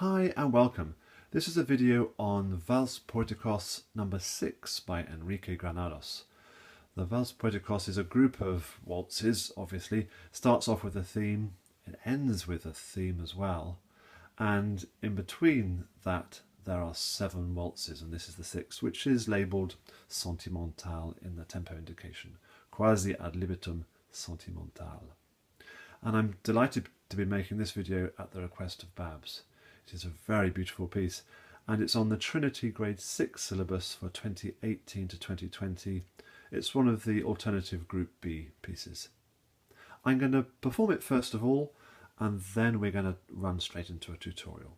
Hi and welcome. This is a video on Vals poéticos number 6 by Enrique Granados. The Vals poéticos is a group of waltzes, obviously. Starts off with a theme, it ends with a theme as well, and in between that there are 7 waltzes, and this is the 6th, which is labelled sentimental in the tempo indication, quasi ad libitum sentimental. And I'm delighted to be making this video at the request of Babs. It is a very beautiful piece, and it's on the Trinity grade 6 syllabus for 2018 to 2020. It's one of the alternative group B pieces. I'm going to perform it first of all, and then we're going to run straight into a tutorial.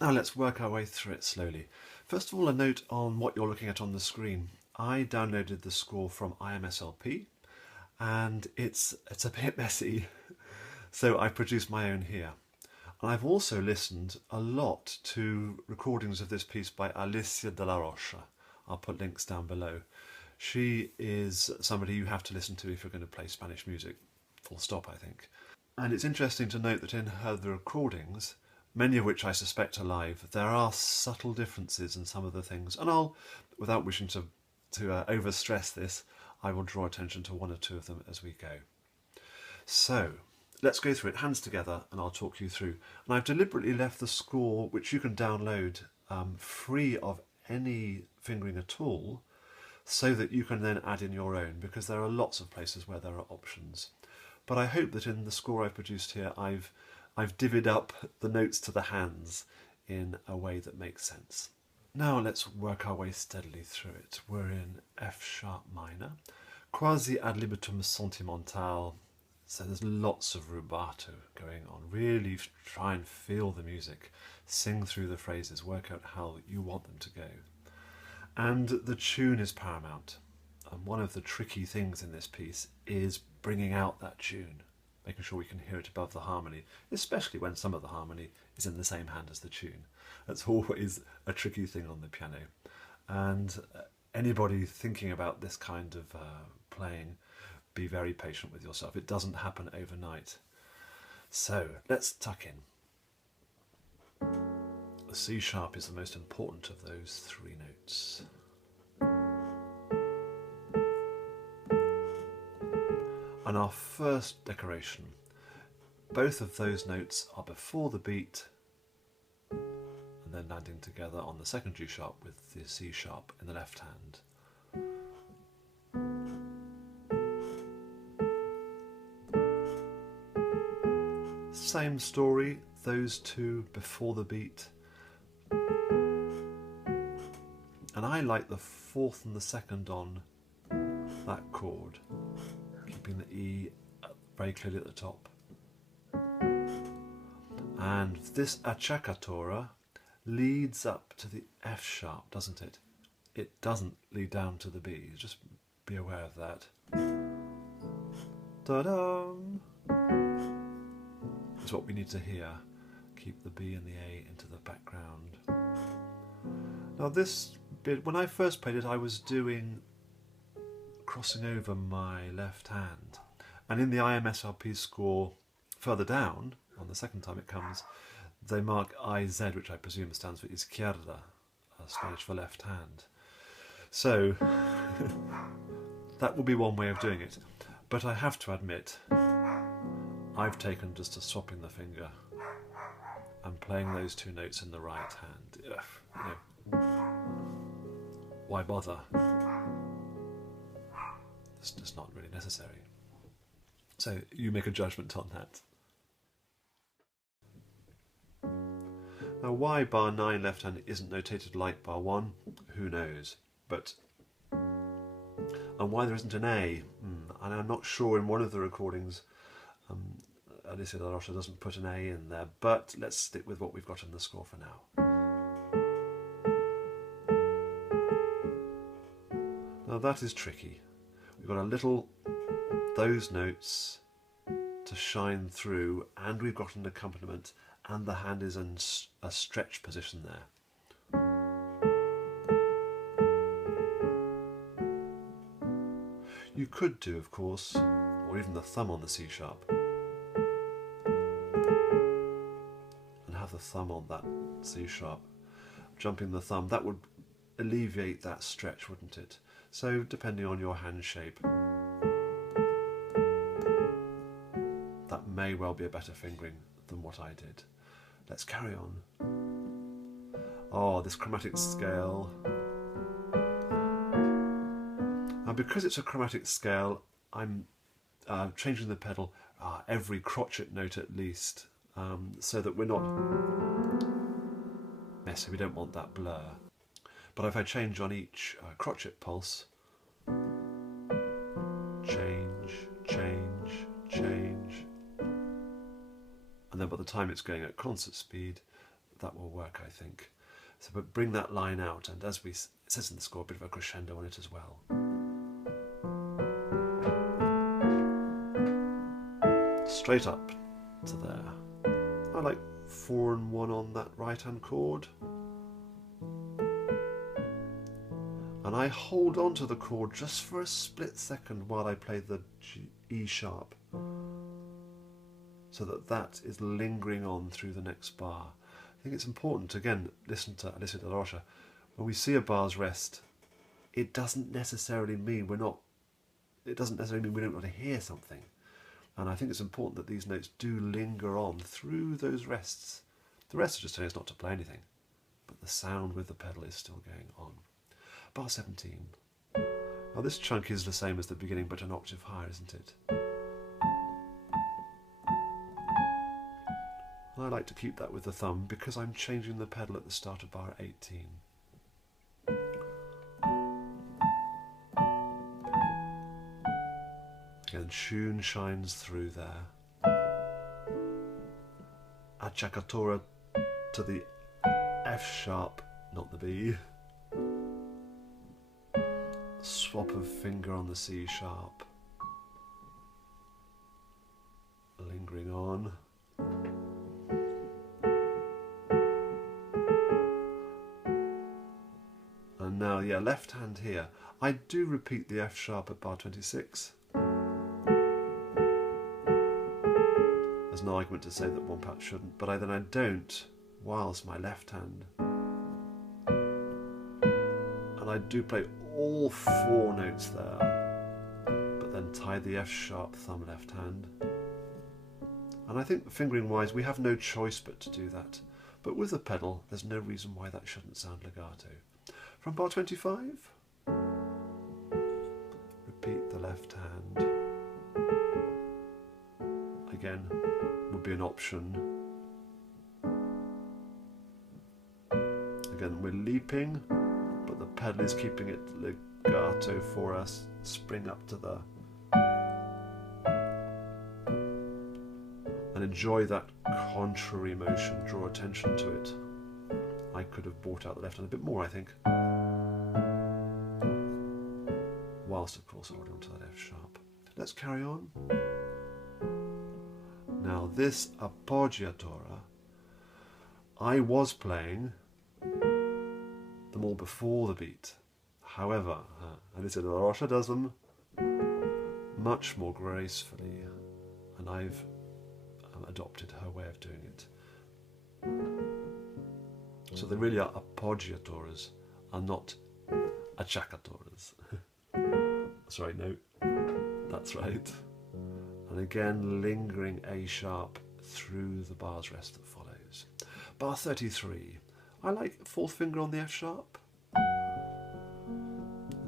Now let's work our way through it slowly. First of all, a note on what you're looking at on the screen. I downloaded the score from IMSLP, and it's a bit messy, so I produced my own here. And I've also listened a lot to recordings of this piece by Alicia de la Rocha. I'll put links down below. She is somebody you have to listen to if you're going to play Spanish music, full stop, I think. And it's interesting to note that in the recordings, many of which I suspect are live, there are subtle differences in some of the things. And I'll, without wishing to overstress this, I will draw attention to 1 or 2 of them as we go. So let's go through it, hands together, and I'll talk you through. And I've deliberately left the score, which you can download, free of any fingering at all, so that you can then add in your own, because there are lots of places where there are options. But I hope that in the score I've produced here, I've divvied up the notes to the hands in a way that makes sense. Now let's work our way steadily through it. We're in F sharp minor, quasi ad libitum sentimental, so there's lots of rubato going on. Really try and feel the music, sing through the phrases, work out how you want them to go. And the tune is paramount. And one of the tricky things in this piece is bringing out that tune, making sure we can hear it above the harmony, especially when some of the harmony is in the same hand as the tune. That's always a tricky thing on the piano. And anybody thinking about this kind of playing, be very patient with yourself. It doesn't happen overnight. So let's tuck in. The C sharp is the most important of those 3 notes. And our first decoration, both of those notes are before the beat and then landing together on the second G sharp with the C sharp in the left hand. Same story, those 2 before the beat. And I like the 4th and the 2nd on that chord, keeping the E very clearly at the top. And this Appoggiatura leads up to the F sharp, doesn't it? It doesn't lead down to the B, just be aware of that. Da-dum! that's what we need to hear. Keep the B and the A into the background. Now this bit, when I first played it, I was doing crossing over my left hand. And in the IMSLP score further down, on the second time it comes, they mark IZ, which I presume stands for izquierda, Spanish for left hand. So that will be one way of doing it. But I have to admit, I've taken just to swapping the finger and playing those two notes in the right hand. Ugh, you know, why bother? It's just not really necessary. So you make a judgment on that. Now why bar 9 left hand isn't notated like bar 1, who knows? But and why there isn't an A, and I'm not sure in one of the recordings Alicia de la Rocha doesn't put an A in there, but let's stick with what we've got in the score for now. Now that is tricky. We've got a little, those notes to shine through, and we've got an accompaniment, and the hand is in a stretch position there. You could do, of course, or even the thumb on the C sharp, and have the thumb on that C sharp, jumping the thumb. That would alleviate that stretch, wouldn't it? So depending on your hand shape, that may well be a better fingering than what I did. Let's carry on. Oh, this chromatic scale. Now because it's a chromatic scale, I'm changing the pedal every crotchet note at least, so that we're not messy, we don't want that blur. But if I change on each crotchet pulse, change, change, change, and then by the time it's going at concert speed, that will work, I think. So, but bring that line out, and as it says in the score, a bit of a crescendo on it as well. Straight up to there. I like 4 and 1 on that right hand chord. And I hold on to the chord just for a split second while I play the E sharp, so that that is lingering on through the next bar. I think it's important, again, listen to Alicia de la Rocha, when we see a bar's rest, it doesn't necessarily mean we don't want to hear something. And I think it's important that these notes do linger on through those rests. The rest are just telling us not to play anything, but the sound with the pedal is still going on. Bar 17. Now this chunk is the same as the beginning, but an octave higher, isn't it? I like to keep that with the thumb because I'm changing the pedal at the start of bar 18. Again, tune shines through there. Appoggiatura to the F sharp, not the B. Swap of finger on the C sharp. Lingering on. And now, yeah, left hand here. I do repeat the F sharp at bar 26. There's no argument to say that one perhaps shouldn't, but then I don't whilst my left hand. And I do play all 4 notes there, but then tie the F sharp thumb left hand. And I think fingering wise we have no choice but to do that, but with the pedal there's no reason why that shouldn't sound legato. From bar 25, repeat the left hand. Again, would be an option. Again, we're leaping, but the pedal is keeping it legato for us. Spring up to the... and enjoy that contrary motion, draw attention to it. I could have brought out the left hand a bit more, I think. Whilst, of course, holding on to that F sharp. Let's carry on. Now this Appoggiatura, I was playing them all before the beat. However, Enrique Granados does them much more gracefully, and I've adopted her way of doing it. So they really are appoggiaturas, and not acciaccaturas. That's right, no, that's right. And again, lingering A sharp through the bar's rest that follows. Bar 33. I like fourth finger on the F sharp.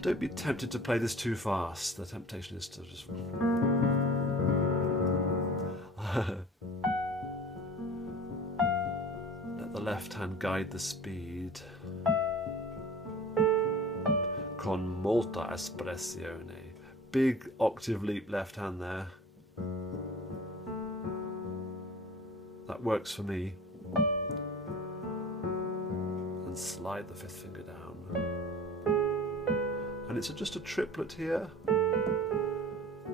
Don't be tempted to play this too fast. The temptation is to just... let the left hand guide the speed. Con molta espressione. Big octave leap left hand there. That works for me. And slide the fifth finger down. And it's just a triplet here.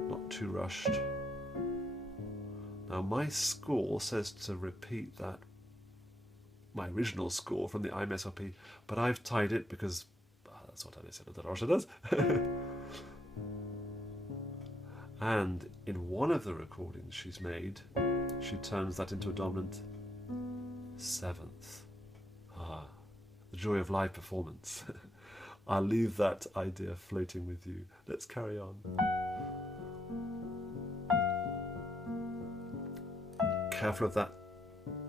Not too rushed. Now my score says to repeat that, my original score from the ABRSM, but I've tied it because that's what Enrique Granados does. And in one of the recordings she's made, she turns that into a dominant seventh. The joy of live performance. I'll leave that idea floating with you. Let's carry on. Careful of that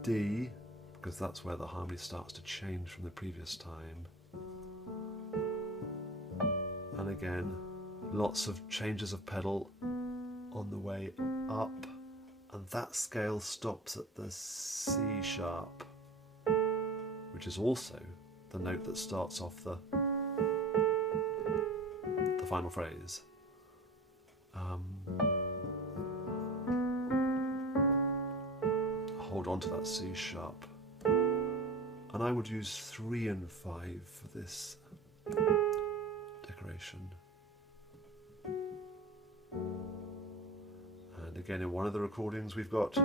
D, because that's where the harmony starts to change from the previous time. And again, lots of changes of pedal on the way up, and that scale stops at the C sharp, which is also the note that starts off the final phrase. Hold on to that C sharp, and I would use 3 and 5 for this decoration. And again, in one of the recordings we've got the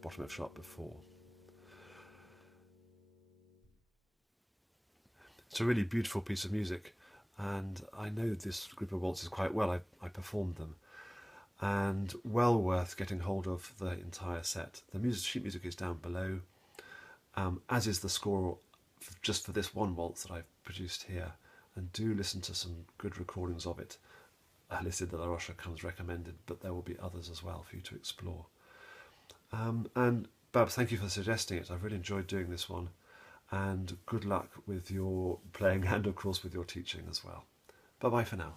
bottom F sharp before. It's a really beautiful piece of music, and I know this group of waltzes quite well. I performed them, and well worth getting hold of the entire set. The sheet music is down below, as is the score just for this one waltz that I've produced here, and do listen to some good recordings of it. Enrique Granados comes recommended, but there will be others as well for you to explore. And Babs, thank you for suggesting it. I've really enjoyed doing this one, and good luck with your playing and of course with your teaching as well. Bye bye for now.